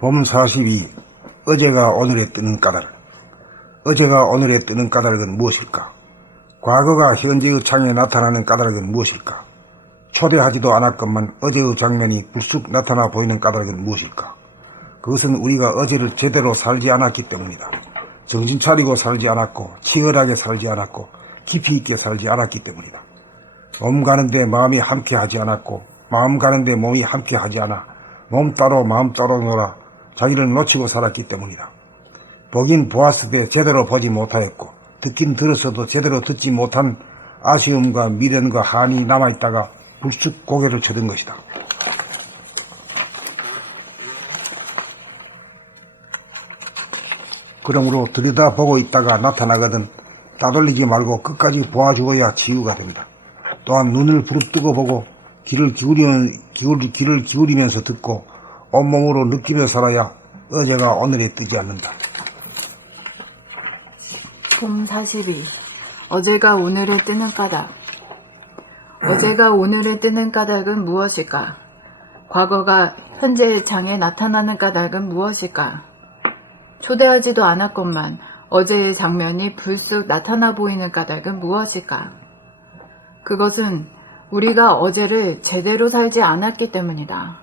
봄 42. 어제가 오늘에 뜨는 까닭. 어제가 오늘에 뜨는 까닭은 무엇일까? 과거가 현재의 창에 나타나는 까닭은 무엇일까? 초대하지도 않았건만 어제의 장면이 불쑥 나타나 보이는 까닭은 무엇일까? 그것은 우리가 어제를 제대로 살지 않았기 때문이다. 정신 차리고 살지 않았고, 치열하게 살지 않았고, 깊이 있게 살지 않았기 때문이다. 몸 가는데 마음이 함께 하지 않았고, 마음 가는데 몸이 함께 하지 않아 몸 따로 마음 따로 놀아 자기를 놓치고 살았기 때문이다. 보긴 보았으되 제대로 보지 못하였고, 듣긴 들었어도 제대로 듣지 못한 아쉬움과 미련과 한이 남아있다가 불쑥 고개를 쳐든 것이다. 그러므로 들여다보고 있다가 나타나거든 따돌리지 말고 끝까지 보아주어야 치유가 된다. 또한 눈을 부릅뜨고 보고 귀를 기울이면서 듣고 온몸으로 느끼며 살아야 어제가 오늘에 뜨지 않는다. 봄 42. 어제가 오늘에 뜨는 까닭. 어제가 오늘에 뜨는 까닭은 무엇일까? 과거가 현재의 장에 나타나는 까닭은 무엇일까? 초대하지도 않았건만 어제의 장면이 불쑥 나타나 보이는 까닭은 무엇일까? 그것은 우리가 어제를 제대로 살지 않았기 때문이다.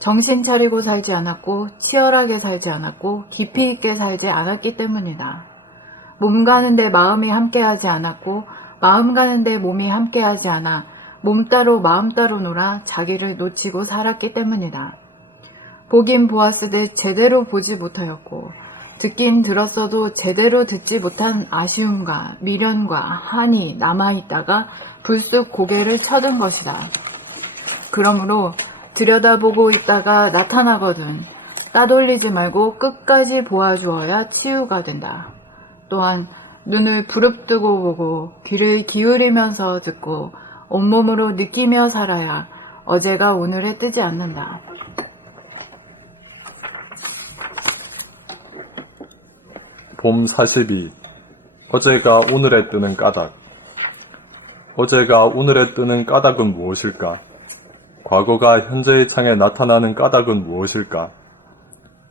정신 차리고 살지 않았고, 치열하게 살지 않았고, 깊이 있게 살지 않았기 때문이다. 몸 가는데 마음이 함께하지 않았고, 마음 가는데 몸이 함께하지 않아 몸 따로 마음 따로 놀아 자기를 놓치고 살았기 때문이다. 보긴 보았으되 제대로 보지 못하였고, 듣긴 들었어도 제대로 듣지 못한 아쉬움과 미련과 한이 남아있다가 불쑥 고개를 쳐든 것이다. 그러므로 들여다보고 있다가 나타나거든 따돌리지 말고 끝까지 보아주어야 치유가 된다. 또한 눈을 부릅뜨고 보고 귀를 기울이면서 듣고 온몸으로 느끼며 살아야 어제가 오늘에 뜨지 않는다. 봄 42. 어제가 오늘에 뜨는 까닭. 어제가 오늘에 뜨는 까닭은 무엇일까? 과거가 현재의 창에 나타나는 까닭은 무엇일까?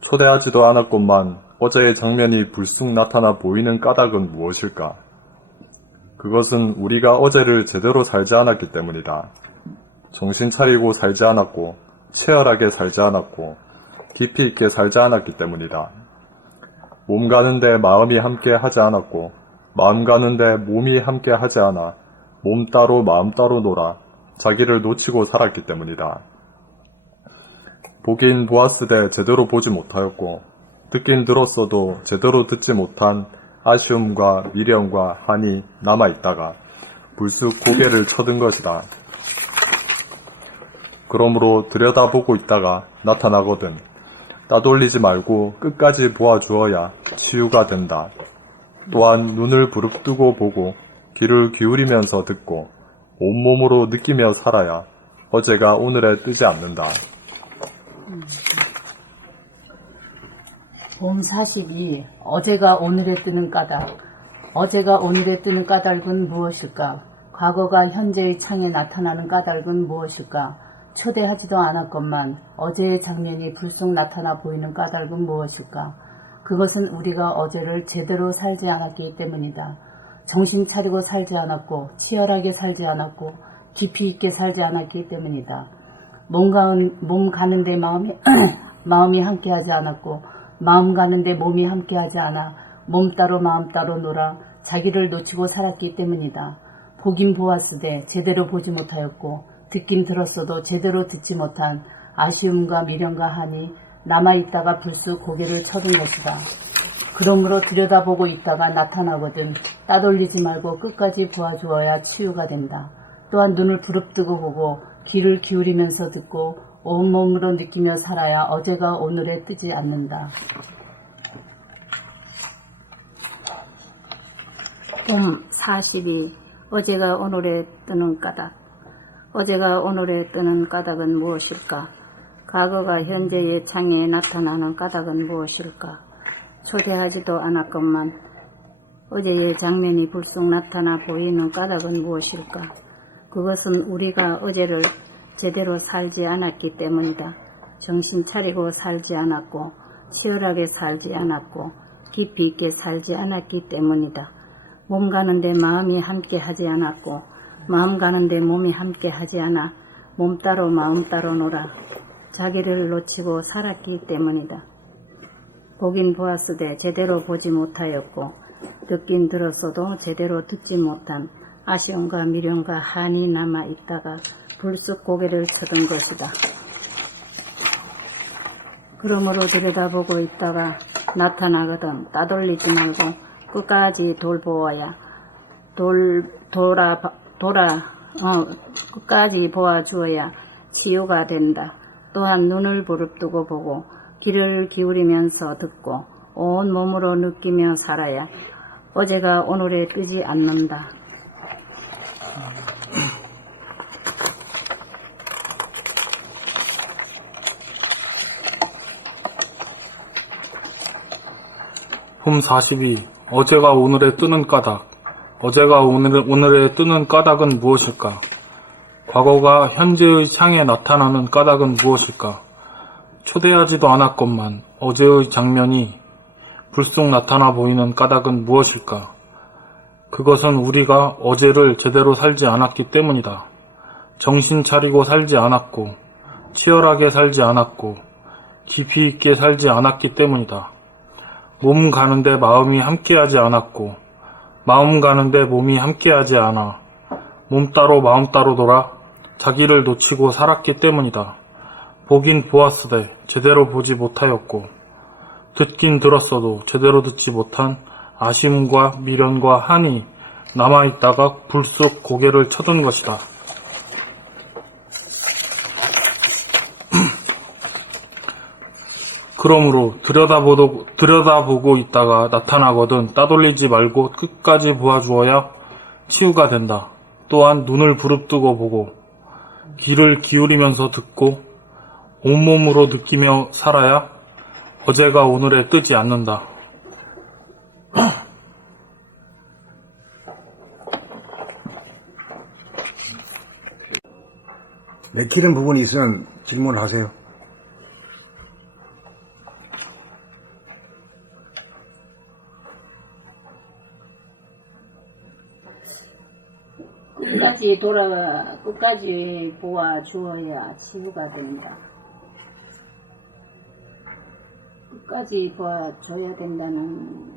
초대하지도 않았건만 어제의 장면이 불쑥 나타나 보이는 까닭은 무엇일까? 그것은 우리가 어제를 제대로 살지 않았기 때문이다. 정신 차리고 살지 않았고, 치열하게 살지 않았고, 깊이 있게 살지 않았기 때문이다. 몸 가는데 마음이 함께 하지 않았고, 마음 가는데 몸이 함께 하지 않아 몸 따로 마음 따로 놀아 자기를 놓치고 살았기 때문이다. 보긴 보았으되 제대로 보지 못하였고, 듣긴 들었어도 제대로 듣지 못한 아쉬움과 미련과 한이 남아있다가 불쑥 고개를 쳐든 것이다. 그러므로 들여다보고 있다가 나타나거든 따돌리지 말고 끝까지 보아주어야 치유가 된다. 또한 눈을 부릅뜨고 보고 귀를 기울이면서 듣고 온몸으로 느끼며 살아야 어제가 오늘에 뜨지 않는다. 봄 42. 어제가 오늘에 뜨는 까닭. 어제가 오늘에 뜨는 까닭은 무엇일까? 과거가 현재의 창에 나타나는 까닭은 무엇일까? 초대하지도 않았건만 어제의 장면이 불쑥 나타나 보이는 까닭은 무엇일까? 그것은 우리가 어제를 제대로 살지 않았기 때문이다. 정신 차리고 살지 않았고, 치열하게 살지 않았고, 깊이 있게 살지 않았기 때문이다. 몸 가는데 마음이 함께하지 않았고, 마음 가는데 몸이 함께하지 않아 몸 따로 마음 따로 놀아 자기를 놓치고 살았기 때문이다. 보긴 보았으되 제대로 보지 못하였고, 듣긴 들었어도 제대로 듣지 못한 아쉬움과 미련과 한이 남아있다가 불쑥 고개를 쳐든 것이다. 그러므로 들여다보고 있다가 나타나거든 따돌리지 말고 끝까지 보아주어야 치유가 된다. 또한 눈을 부릅뜨고 보고 귀를 기울이면서 듣고 온몸으로 느끼며 살아야 어제가 오늘에 뜨지 않는다. 봄 42. 어제가 오늘에 뜨는 까닭. 어제가 오늘에 뜨는 까닭은 무엇일까? 과거가 현재의 창에 나타나는 까닭은 무엇일까? 초대하지도 않았건만 어제의 장면이 불쑥 나타나 보이는 까닭은 무엇일까? 그것은 우리가 어제를 제대로 살지 않았기 때문이다. 정신 차리고 살지 않았고 치열하게 살지 않았고 깊이 있게 살지 않았기 때문이다. 몸 가는데 마음이 함께 하지 않았고 마음 가는데 몸이 함께 하지 않아 몸 따로 마음 따로 놀아 자기를 놓치고 살았기 때문이다. 보긴 보았으되 제대로 보지 못하였고 듣긴 들었어도 제대로 듣지 못한 아쉬움과 미련과 한이 남아 있다가 불쑥 고개를 쳐든 것이다. 그러므로 들여다보고 있다가 나타나거든 따돌리지 말고 끝까지 돌보아야 끝까지 보아주어야 치유가 된다. 또한 눈을 부릅뜨고 보고 귀를 기울이면서 듣고 온 몸으로 느끼며 살아야 어제가 오늘에 뜨지 않는다. 봄 42. 어제가 오늘에 뜨는 까닭. 어제가 오늘에 뜨는 까닭은 무엇일까? 과거가 현재의 창에 나타나는 까닭은 무엇일까? 초대하지도 않았건만 어제의 장면이 불쑥 나타나 보이는 까닭은 무엇일까? 그것은 우리가 어제를 제대로 살지 않았기 때문이다. 정신 차리고 살지 않았고, 치열하게 살지 않았고, 깊이 있게 살지 않았기 때문이다. 몸 가는데 마음이 함께하지 않았고, 마음 가는데 몸이 함께하지 않아 몸 따로 마음 따로 돌아 자기를 놓치고 살았기 때문이다. 보긴 보았으되 제대로 보지 못하였고 듣긴 들었어도 제대로 듣지 못한 아쉬움과 미련과 한이 남아있다가 불쑥 고개를 쳐든 것이다. 그러므로 들여다보고 있다가 나타나거든 따돌리지 말고 끝까지 보아주어야 치유가 된다. 또한 눈을 부릅뜨고 보고 귀를 기울이면서 듣고 온몸으로 느끼며 살아야 어제가 오늘에 뜨지 않는다. 내키는 부분이 있으면 질문을 하세요. 끝까지 보아주어야 치유가 된다. 끝까지 보아줘야 된다는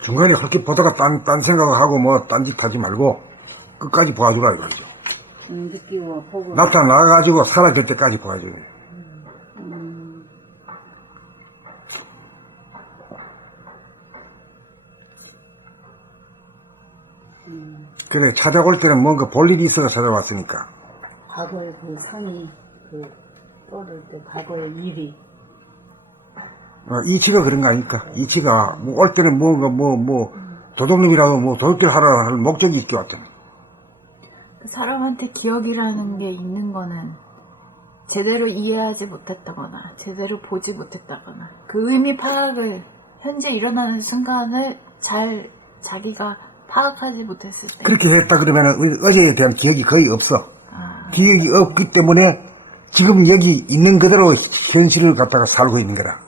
중간에 그렇게 보다가 딴 생각을 하고 뭐 딴짓 하지 말고 끝까지 보아주라 이거죠. 느끼고 보고 나타나가지고 사라질 때까지 보아줘야 돼요. 그래, 찾아올 때는 뭔가 볼 일이 있어서 찾아왔으니까. 과거의 그 선이 떠오를 때 과거의 일이 이치가 그런 거 아닐까? 이치가, 올 때는 뭔가 도둑놈이라도 도둑질 하러 할 목적이 있게 왔잖아. 그 사람한테 기억이라는 게 있는 거는 제대로 이해하지 못했다거나 제대로 보지 못했다거나 그 의미 파악을 현재 일어나는 순간을 잘 자기가 파악하지 못했을 때 그렇게 했다 그러면 어제에 대한 기억이 거의 없어. 기억이 없기 때문에 지금 여기 있는 그대로 현실을 갖다가 살고 있는 거라.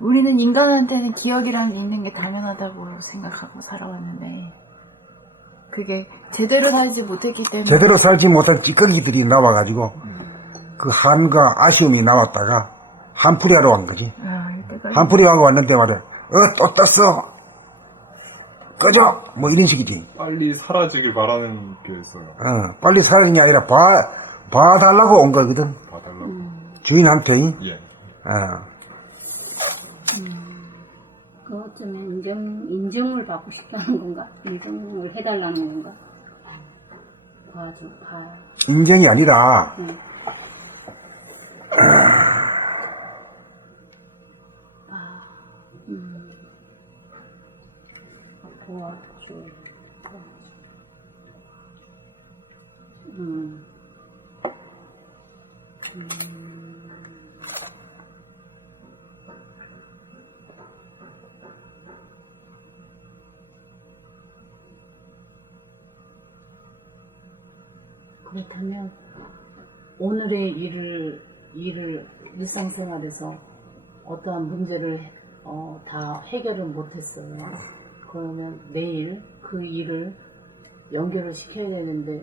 우리는 인간한테는 기억이란 게 있는 게 당연하다고 생각하고 살아왔는데 그게 제대로 살지 못했기 때문에 제대로 살지 못한 찌꺼기들이 나와가지고 그 한과 아쉬움이 나왔다가 한풀이하러 온 거지. 한풀이하고 왔는데 말이야. 또 떴어. 꺼져! 뭐 이런 식이지. 빨리 사라지길 바라는 게 있어요. 빨리 사라지는 게 아니라 봐달라고 온 거거든. 봐달라고. 주인한테. 예. 그 어쩌면 인정을 받고 싶다는 건가? 인정을 해달라는 건가? 인정이 아니라 그렇다면 오늘의 일을 일을 일상생활에서 어떠한 문제를 다 해결을 못했어요. 그러면 내일 그 일을 연결을 시켜야 되는데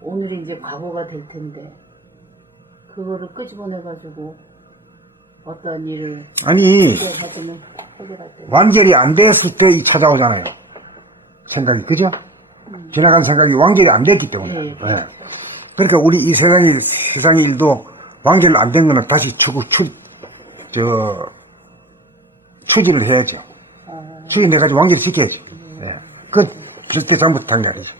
오늘이 이제 과거가 될 텐데 그거를 끄집어내가지고 어떠한 일을 아니, 해결할 때 완결이 안 됐을 때 찾아오잖아요. 생각이, 그죠? 지나간 생각이 완결이 안 됐기 때문에. 예. 예. 그러니까 우리 이 세상의 일도 완결 안 된 거는 다시 추진을 해야죠. 추진해가지고 완결시켜야죠. 예. 그건 절대 잘못한 게 아니죠.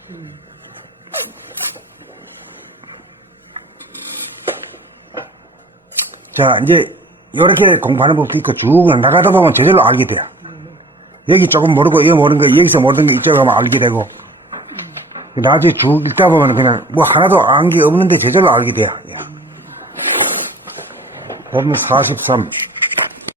자, 이제, 이렇게 공부하는 법도 있고 쭉 나가다 보면 저절로 알게 돼요. 여기 조금 모르고, 여기 모르는 거, 여기서 모르는 거 이쪽에 가면 알게 되고, 나중에 쭉 읽다 보면 그냥 뭐 하나도 안 게 없는데 저절로 알게 돼요. 예. 보면 43.